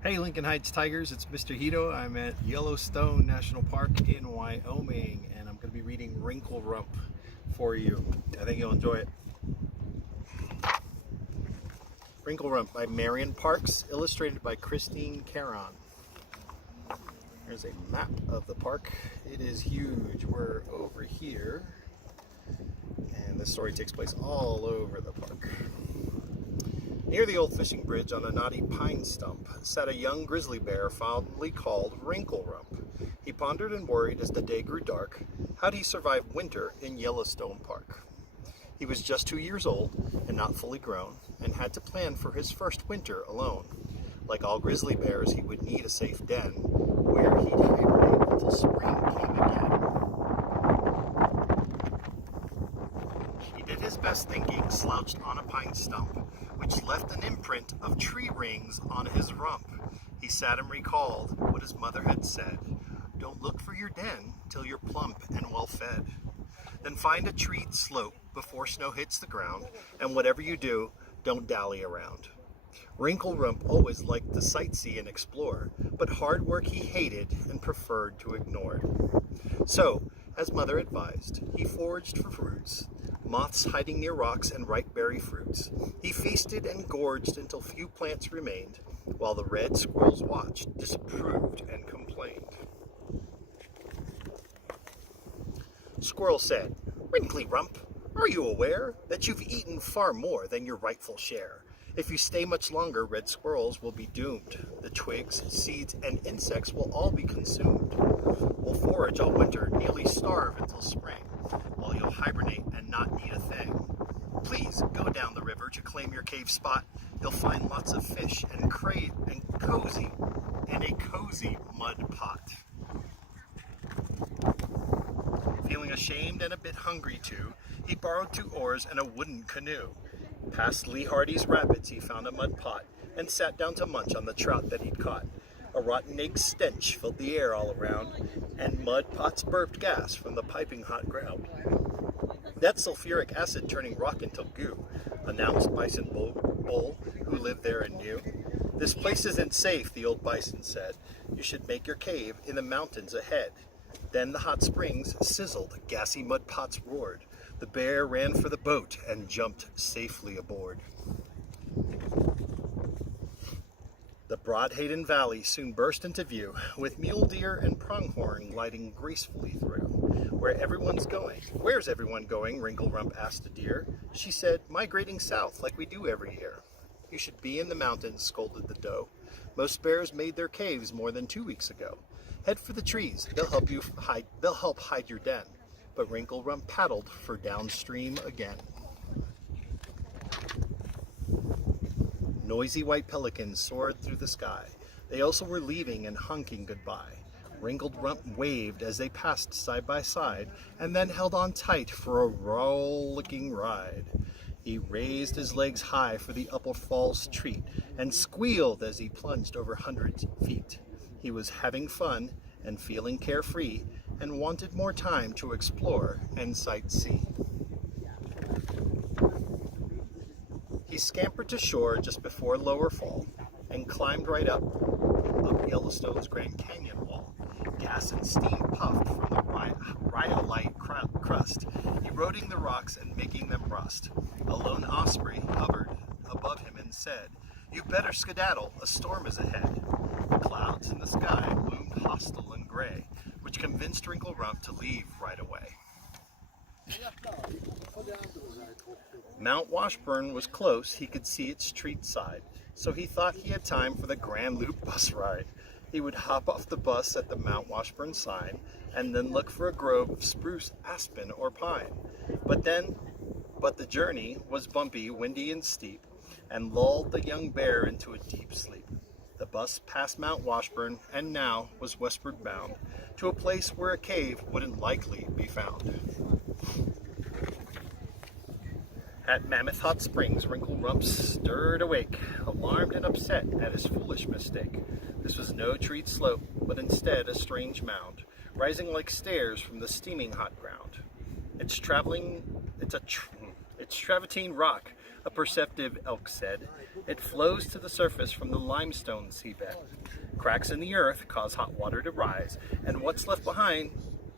Hey Lincoln Heights Tigers, it's Mr. Hito. I'm at Yellowstone National Park in Wyoming and I'm going to be reading Wrinklerump for you. I think you'll enjoy it. Wrinklerump by Marion Parks, illustrated by Christine Caron. There's a map of the park. It is huge. We're over here and the story takes place all over the park. Near the old fishing bridge on a knotty pine stump sat a young grizzly bear fondly called Wrinklerump. He pondered and worried as the day grew dark. How'd he survive winter in Yellowstone Park? He was just 2 years old and not fully grown and had to plan for his first winter alone. Like all grizzly bears, he would need a safe den where he'd hibernate until spring came again. He did his best thinking, slouched on a pine stump, which left an imprint of tree rings on his rump. He sat and recalled what his mother had said. Don't look for your den till you're plump and well fed. Then find a treed slope before snow hits the ground, and whatever you do, don't dally around. Wrinklerump always liked to sightsee and explore, but hard work he hated and preferred to ignore. So, as mother advised, he foraged for roots, moths hiding near rocks and ripe berry fruits. He feasted and gorged until few plants remained, while the red squirrels watched, disapproved, and complained. Squirrel said, "Wrinklerump, are you aware that you've eaten far more than your rightful share? If you stay much longer, red squirrels will be doomed. The twigs, seeds, and insects will all be consumed. We'll forage all winter, nearly starve until spring, while you'll hibernate and not need a thing. Please go down the river to claim your cave spot. You'll find lots of fish and a cozy mud pot." Feeling ashamed and a bit hungry too, he borrowed 2 oars and a wooden canoe. Past Lee Hardy's rapids he found a mud pot and sat down to munch on the trout that he'd caught. A rotten egg stench filled the air all around, and mud pots burped gas from the piping hot ground. That's sulfuric acid turning rock into goo, announced Bison Bull, who lived there and knew. This place isn't safe, the old bison said. You should make your cave in the mountains ahead. Then the hot springs sizzled, gassy mud pots roared. The bear ran for the boat and jumped safely aboard. The broad Hayden Valley soon burst into view, with mule deer and pronghorn gliding gracefully through. Where's everyone going? Wrinklerump asked a deer. She said, migrating south like we do every year. You should be in the mountains, scolded the doe. Most bears made their caves more than 2 weeks ago. Head for the trees, they'll help hide your den. But Wrinklerump paddled for downstream again. Noisy white pelicans soared through the sky. They also were leaving and honking goodbye. Wrinklerump waved as they passed side by side, and then held on tight for a rollicking ride. He raised his legs high for the upper falls treat, and squealed as he plunged over hundreds of feet. He was having fun and feeling carefree, and wanted more time to explore and sightsee. He scampered to shore just before lower fall and climbed right up Yellowstone's Grand Canyon wall. Gas and steam puffed from the rhyolite crust, eroding the rocks and making them rust. A lone osprey hovered above him and said, "You better skedaddle, a storm is ahead." The clouds in the sky loomed hostile and gray, which convinced Wrinklerump to leave right away. Mount Washburn was close, he could see its street side, so he thought he had time for the Grand Loop bus ride. He would hop off the bus at the Mount Washburn sign, and then look for a grove of spruce, aspen, or pine. But the journey was bumpy, windy, and steep, and lulled the young bear into a deep sleep. The bus passed Mount Washburn and now was westward bound, to a place where a cave wouldn't likely be found. At Mammoth Hot Springs, Wrinklerump stirred awake, alarmed and upset at his foolish mistake. This was no treed slope, but instead a strange mound, rising like stairs from the steaming hot ground. Its travertine rock a perceptive elk said. It flows to the surface from the limestone seabed. Cracks in the earth cause hot water to rise, and what's left behind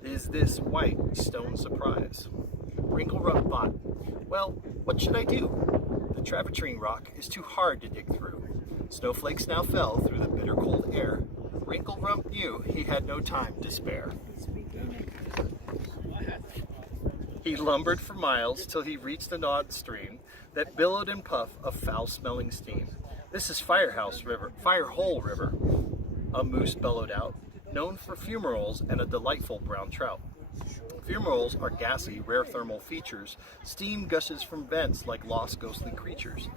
is this white stone surprise. Wrinklerump thought, well, what should I do? The travertine rock is too hard to dig through. Snowflakes now fell through the bitter cold air. Wrinklerump knew he had no time to spare. He lumbered for miles till he reached an odd stream that billowed and puffed of foul-smelling steam. This is Firehole River, a moose bellowed out, known for fumaroles and a delightful brown trout. Fumaroles are gassy, rare thermal features. Steam gushes from vents like lost ghostly creatures.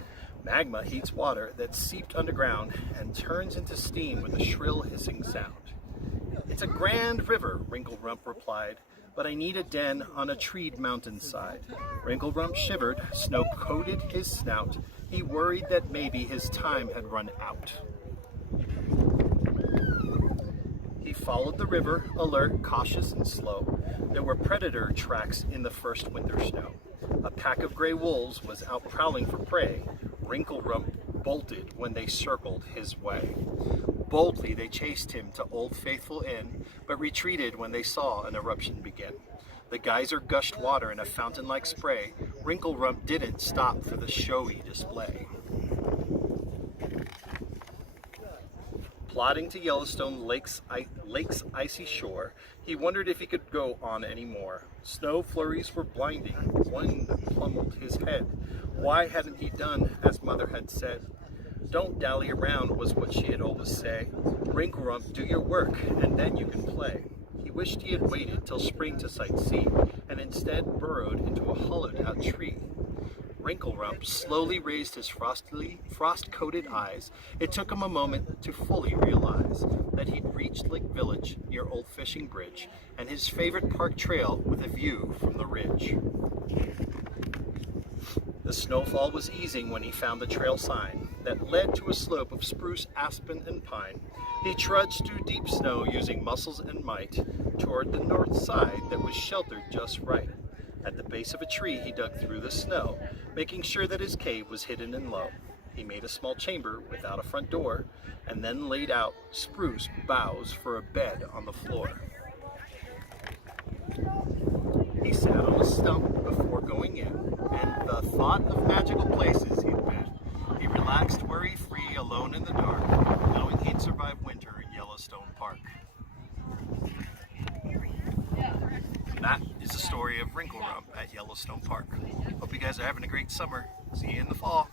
Magma heats water that's seeped underground and turns into steam with a shrill hissing sound. It's a grand river, Wrinklerump replied, but I need a den on a treed mountainside. Wrinklerump shivered, snow coated his snout. He worried that maybe his time had run out. He followed the river, alert, cautious, and slow. There were predator tracks in the first winter snow. A pack of gray wolves was out prowling for prey. Wrinklerump bolted when they circled his way. Boldly they chased him to Old Faithful Inn, but retreated when they saw an eruption begin. The geyser gushed water in a fountain-like spray. Wrinklerump didn't stop for the showy display. Plodding to Yellowstone Lake's icy shore, he wondered if he could go on any more. Snow flurries were blinding. Wind pummeled his head. Why hadn't he done as Mother had said? Don't dally around was what she had always say. Wrinklerump, do your work, and then you can play. He wished he had waited till spring to sightsee, and instead burrowed into a hollowed-out tree. Wrinklerump slowly raised his frost-coated eyes. It took him a moment to fully realize that he'd reached Lake Village near Old Fishing Bridge and his favorite park trail with a view from the ridge. The snowfall was easing when he found the trail sign that led to a slope of spruce, aspen, and pine. He trudged through deep snow using muscles and might toward the north side that was sheltered just right. At the base of a tree, he dug through the snow, making sure that his cave was hidden and low. He made a small chamber without a front door, and then laid out spruce boughs for a bed on the floor. He sat on a stump before going in, and the thought of magical places he'd been. He relaxed worry-free, alone in the dark, knowing he'd survive winter in Yellowstone Park. That is the story of Wrinklerump at Yellowstone Park. Hope you guys are having a great summer. See you in the fall.